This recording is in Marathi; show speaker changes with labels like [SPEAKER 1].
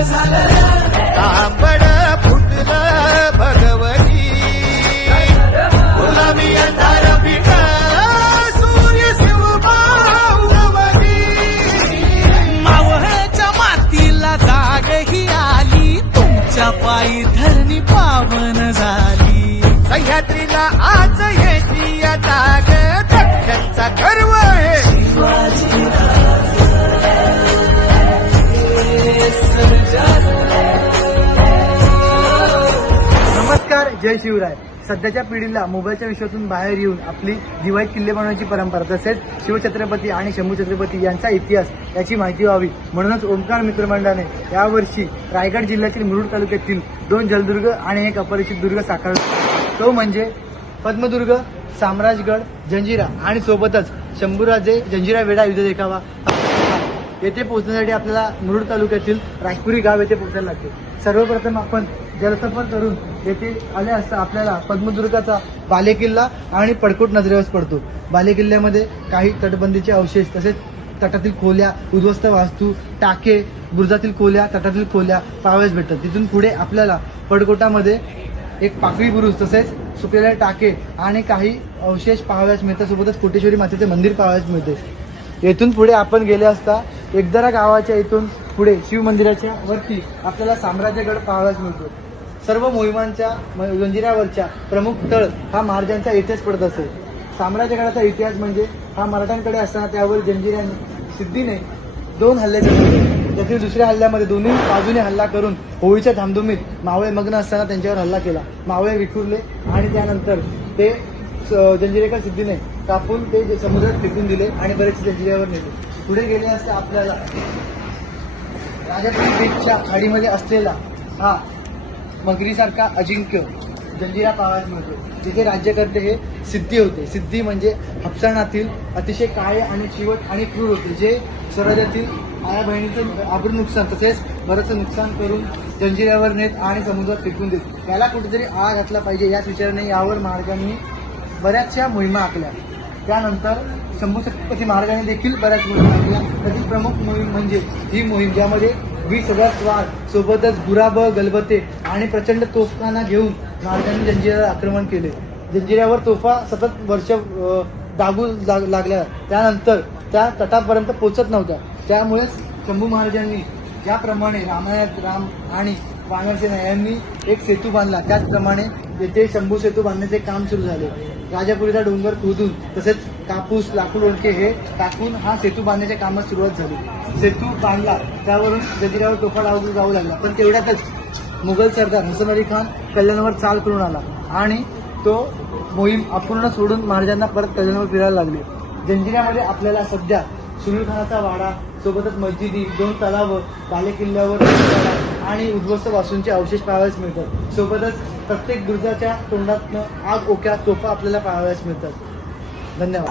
[SPEAKER 1] तांबड फुटल भगवती.
[SPEAKER 2] गुलाबी
[SPEAKER 3] अंधार पिठ सूर्य शिव पावती मातीला जाग आली. तुमच्या पायी धरणी पावन झाली. सह्याद्रीला आज
[SPEAKER 2] जय शिवराय. सध्याच्या पिढीला मोबाईलच्या विश्वातून बाहेर येऊन आपली दिवाळी किल्ले बनवण्याची परंपरा तसेच शिवछत्रपती आणि शंभू छत्रपती यांचा इतिहास याची माहिती व्हावी. म्हणूनच ओमकार मित्रमंडळाने यावर्षी रायगड जिल्ह्यातील मुरुड तालुक्यातील दोन जलदुर्ग आणि एक अपरिचित दुर्ग साकारला. तो म्हणजे पद्मदुर्ग साम्राजगड जंजिरा आणि सोबतच शंभूराजे जंजिरा वेढा युद्ध देखावा. येथे पोहोचण्यासाठी आपल्याला मुरुड तालुक्यातील राजपुरी गाव येथे पोहोचायला लागते. सर्वप्रथम आपण जलसफर करून येथे आले असता आपल्याला पद्मदुर्गाचा बालेकिल्ला आणि पडकोट नजरेवर पडतो. बालेकिल्ल्यामध्ये काही तटबंदीचे अवशेष तसेच तटातील खोल्या उद्ध्वस्त वास्तू टाके बुर्जातील खोल्या तटातील खोल्या पाहाव्यास भेटतात. तिथून पुढे आपल्याला पडकोटामध्ये एक पाकळी बुरुज तसेच सुकलेले टाके आणि काही अवशेष पाहाव्यास मिळतात. सोबतच कोटेश्वरी मातेचे मंदिर पाहाव्यास मिळते. येथून पुढे आपण गेले असता एकदरा गावाच्या इथून पुढे शिवमंदिराच्या वरती आपल्याला साम्राज्यगड पाहायलाच मिळतो. सर्व मोहिमांच्या म- जंजिऱ्यावरच्या प्रमुख तळ हा महाराजांचा इतिहास पडत असेल. साम्राज्यगडाचा इतिहास म्हणजे हा मराठ्यांकडे असताना त्यावर जंजिऱ्याने सिद्धीने दोन हल्ले चढवले त्यातील दुसऱ्या हल्ल्यामध्ये दोन्ही बाजूने हल्ला करून होळीच्या धामधुमीत मावळे मग्न असताना त्यांच्यावर हल्ला केला. मावळे विखुरले आणि त्यानंतर ते स- जंजिरेकर सिद्धीने कापून ते जे समुद्रात फेकून दिले आणि बरेचसे जंजिऱ्यावर नेले. पुढे गेले असता आपल्याला. राजापुरी बीचच्या खाडीमध्ये असलेला हा मगरीसारखा अजिंक्य जंजिरा पाहायला मिळतो. जिथे राज्यकर्ते हे सिद्धी होते. सिद्धी म्हणजे हपसाणातील अतिशय काळे आणि चिवट आणि क्रूर होते जे स्वराज्यातील आया बहिणीचं आबरू नुकसान तसेच बरंचसं नुकसान करून जंजिऱ्यावर नेत आणि समुद्रात फेकून देत. याला कुठेतरी आ घातला पाहिजे याच विचाराने यावर महाराजांनी बऱ्याचशा मोहिमा आखल्या. त्यानंतर शंभू छत्रपती महाराजांनी देखील बऱ्याच मोहिमा आखल्या प्रमुख मोहीम म्हणजे ही मोहीम ज्यामध्ये वीस हजार स्वार सोबतच गुराब गलबते आणि प्रचंड तोफखाना घेऊन महाराजांनी जंजिऱ्यावर आक्रमण केले. जंजिऱ्यावर तोफा सतत वर्ष दागू लाग- लागल्या. त्यानंतर त्या तटापर्यंत पोचत नव्हत्या. त्यामुळेच शंभू महाराजांनी ज्याप्रमाणे रामायणात राम आणि वानरसेना यांनी एक सेतू बांधला त्याचप्रमाणे येथे शंभू सेतू बांधण्याचे काम सुरू झाले. राजापुरीचा डोंगर खोदून तसेच कापूस लाकूड ओळखे हे टाकून हा सेतू बांधण्याच्या कामात सुरुवात झाली. सेतू बांधला त्यावरून जजिरावर तोफा लावून जाऊ लागला. पण तेवढ्यातच मुघल सरदार हसन अली खान कल्याणवर चाल करून आला आणि तो मोहीम अपूर्ण सोडून महाराजांना परत कल्याणवर फिरायला लागले. जंजिऱ्यामध्ये आपल्याला सध्या सुनीलखानाचा वाडा सोबतच मस्जिदी दोन तलाव बालेकिल्ल्यावर आणि उद्ध्वस्त वासूंचे अवशेष पाहावयास मिळतात. सोबतच प्रत्येक दुर्गाच्या तोंडातनं आग ओक्या तोफा आपल्याला पाहावयास मिळतात. धन्यवाद.